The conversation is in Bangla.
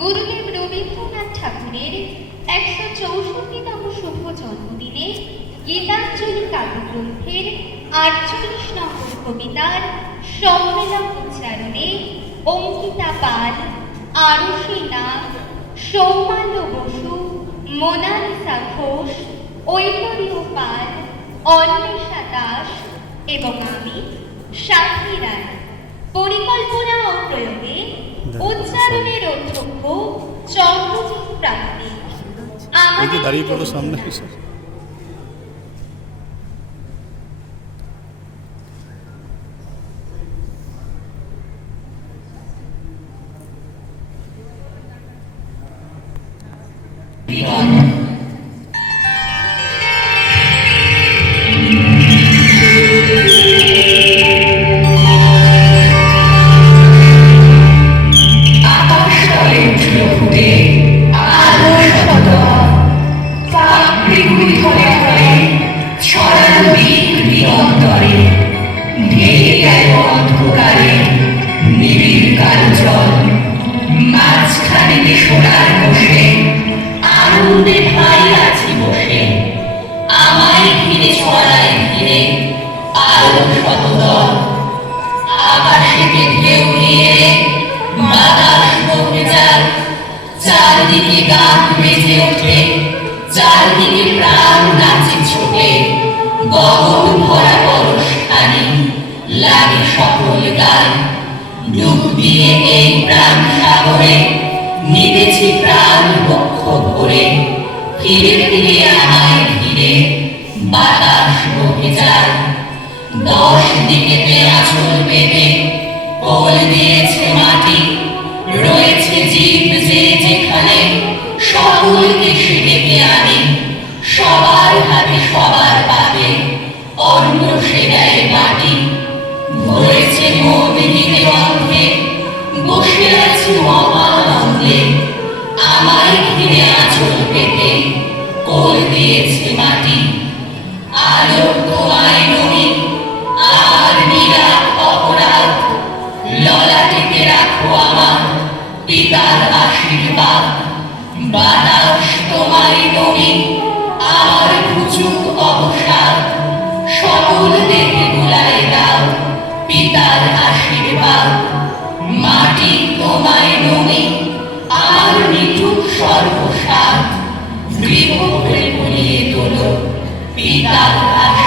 গুরুদেব রবীন্দ্রনাথ ঠাকুরের ১৬৪তম শুভ জন্মদিনে গীতাঞ্জলি কাব্যগ্রন্থের ৪৮ নম্বর কবিতার সম্মেলন উচ্চারণে অঙ্কিতা পাল, আরুষি নাগ, সৌমাল্য বসু, মোনালিসা ঘোষ, ঐশ্বরীয় পাল, অন্বেষা দাস এবং আমি সাথী রায় পরিকল্পনা ও প্রয়োগে উচ্চারণের অধ্যক্ষ চন্দ্রজিৎ প্রামাণিক। আমাদের দাঁড়িয়ে পড়ো সামনে। চারদিকে গান বেজে ওঠে, চারদিকে প্রাণ নাচে ছোটে, গগন ভরা পরশখানি লাগে সকল গান। ডুব দিয়ে এই প্রাণ সাগরে নিতেছি প্রাণ বক্ষ ভরে, ফিরে ফিরে আমায় ঘিরে বাতাস বহে যায়। 10 দিকেতে আঁচল পেতে কোল দিয়েছে মাটি, রয়েছে জীব যে যেখানে সকলকে সে ডেকে আনে। সবার হাতে সবার পাতে অন্ন সে দেয় মাটি, ধরেছে মন গীতে অন্ধে, বসে আছে মহানন্দে। আমায় ঘিরে আঁচল পেতে কোল দিয়েছে মাটি। আলো তোমায় নবী আর নীলাভ অপরাধ, ললাটেতে রাখো আমার পিতার আশীর্বাদ। বাতাস তোমায় নবী আমার ঘুচুক অবসাদ, সকল দেহে বুলায় দাও পিতার আশীর্বাদ। মাটি তোমায় নবী আমার নিঠুক সর্বসাদ, গৃহ ভরে ভুলিয়ে তোলো পিতার আশীর্বাদ।